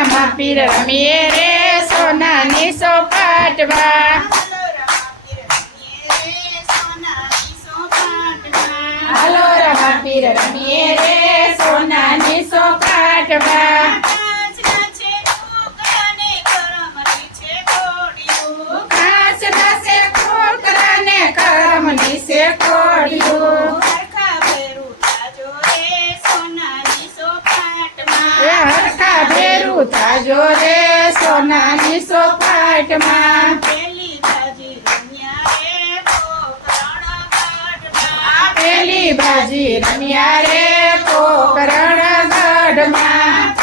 રમા પીર રમીએ રે સોનાની સોપાટમાં હાલો રમા પીર રમીએ રે સોનાની સોપાટમાં ઘાસ નાસે છોકરાને કરમની છે કોડિયું હરખા ભેરું તાજો રે સોનાની સોપાટમાં પેલી બાજી રમ્યા રે પોકરણ ગઢમાં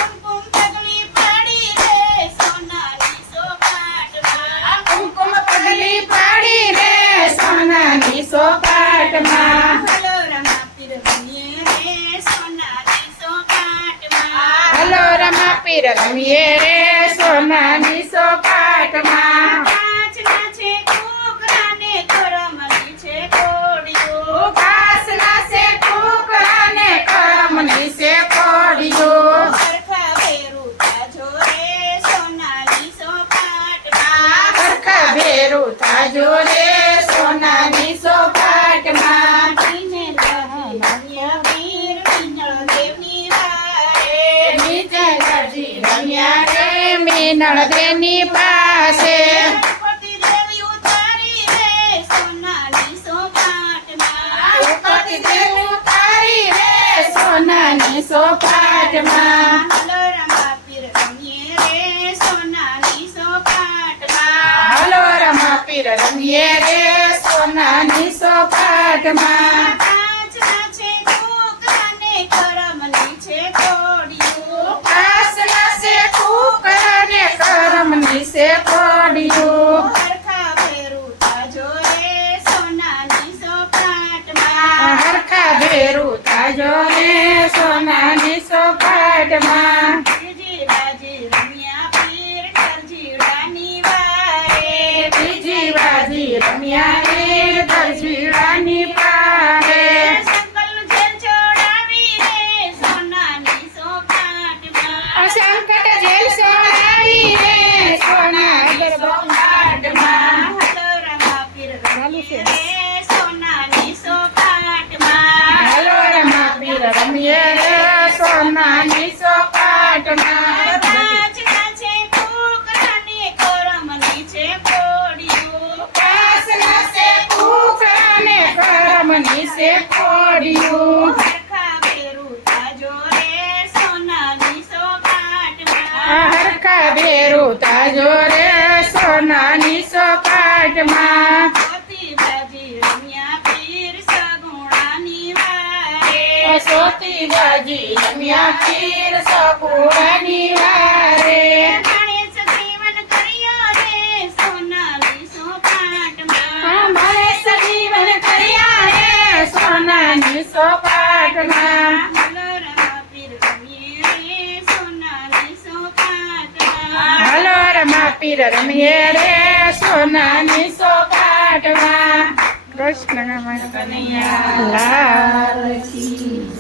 કુમકુમ પગલી પાડી રે સોનાની સોપાટમાં હાલો રમા પીર રમીએ રે સોનાની સોપાટમાં ઘાસ નાસે છોકરાને કરમની છે કોડિયું હરખા ભેરું તાજો રે સોનાની સોપાટમાં રમ્યા રે મીનળ દેની પાસે સોનાની સોપાટમાં હાલો રમા પીર રમીએ રે સોનાની સોપાટમાં ઘાસ નાસે છોકરાને કરમની છે કોડિયું હરખા ભેરું તાજો રે સોનાની સોપાટમાં બીજી બાજી રમ્યા પીર દરજીડાની પારે સંકટ જેલ છોડાવી રે સોના ગરબાટમાં હાલો રમા પીર રમીએ રે સોનાની સોપાટમાં ઘાસ નાસે છોકરાને કરમની છે કોડિયું હરખા ભેરું તાજો રે સોનાની સોપાટમાં સોતી બાજી રમ્યા પીર સગુણાની વારે મારે સજીવન કર્યા રે સોનાની સોપાટમાં હાલો રમા પીર રમીએ રે સોનાની સોપાટમાં કૃષ્ણ કનૈયા લાલ કી